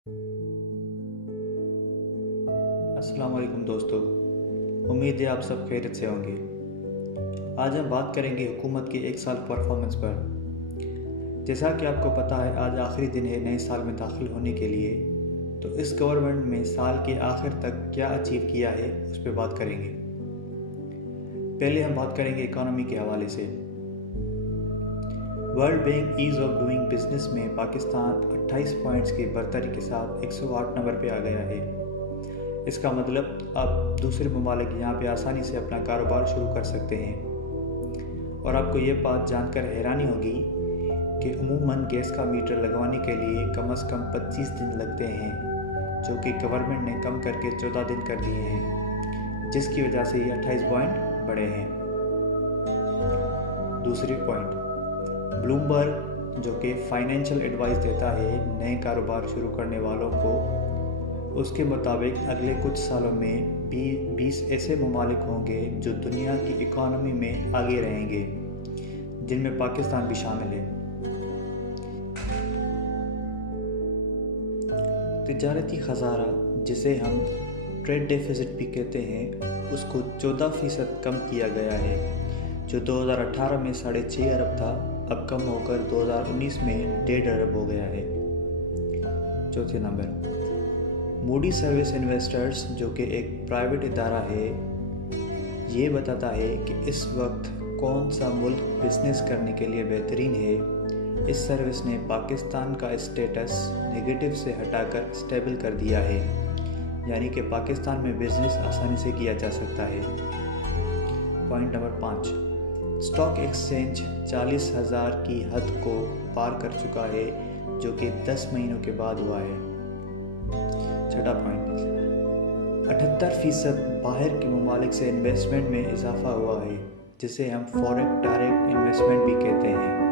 अस्सलाम वालेकुम दोस्तों। उम्मीद है आप सब खैरियत से होंगे। आज हम बात करेंगे हुकूमत के एक साल परफॉर्मेंस पर। जैसा कि आपको पता है, आज आखिरी दिन है नए साल में दाखिल होने के लिए। तो इस गवर्नमेंट में साल के आखिर तक क्या अचीव किया है उस पर बात करेंगे। पहले हम बात करेंगे इकोनॉमी के हवाले से। World bank ease of doing business में पाकिस्तान 28 पॉइंट्स की बर्तरी के साथ 108 नंबर पे आ गया है। इसका मतलब अब दूसरे ममालिक यहाँ पे आसानी से अपना कारोबार शुरू कर सकते हैं। और आपको ये बात जानकर हैरानी होगी कि अमूमन गैस का मीटर लगवाने के लिए कम से कम 25 दिन लगते हैं, जो कि गवर्नमेंट ने कम करके 14 दिन कर दिए हैं, जिसकी वजह से ये 28 पॉइंट बढ़े हैं। दूसरी पॉइंट, ब्लूमबर्ग जो कि फाइनेंशियल एडवाइस देता है नए कारोबार शुरू करने वालों को, उसके मुताबिक अगले कुछ सालों में 20 ऐसे ममालिक होंगे जो दुनिया की इकॉनमी में आगे रहेंगे, जिनमें पाकिस्तान भी शामिल है। तिजारती ख़ज़ाना, जिसे हम ट्रेड डेफिसिट भी कहते हैं, उसको 14% कम किया गया है, जो 2018 में 6.5 अरब था, अब कम होकर 2019 में 1.5 अरब हो गया है। चौथे नंबर, मूडी सर्विस इन्वेस्टर्स जो कि एक प्राइवेट इदारा है, ये बताता है कि इस वक्त कौन सा मुल्क बिज़नेस करने के लिए बेहतरीन है। इस सर्विस ने पाकिस्तान का स्टेटस नेगेटिव से हटाकर स्टेबल कर दिया है, यानी कि पाकिस्तान में बिज़नेस आसानी से किया जा सकता है। पॉइंट नंबर 5, स्टॉक एक्सचेंज 40,000 की हद को पार कर चुका है, जो कि 10 महीनों के बाद हुआ है। छठा पॉइंट, 78% बाहर के ममालिक से इन्वेस्टमेंट में इजाफा हुआ है, जिसे हम फॉरेन डायरेक्ट इन्वेस्टमेंट भी कहते हैं।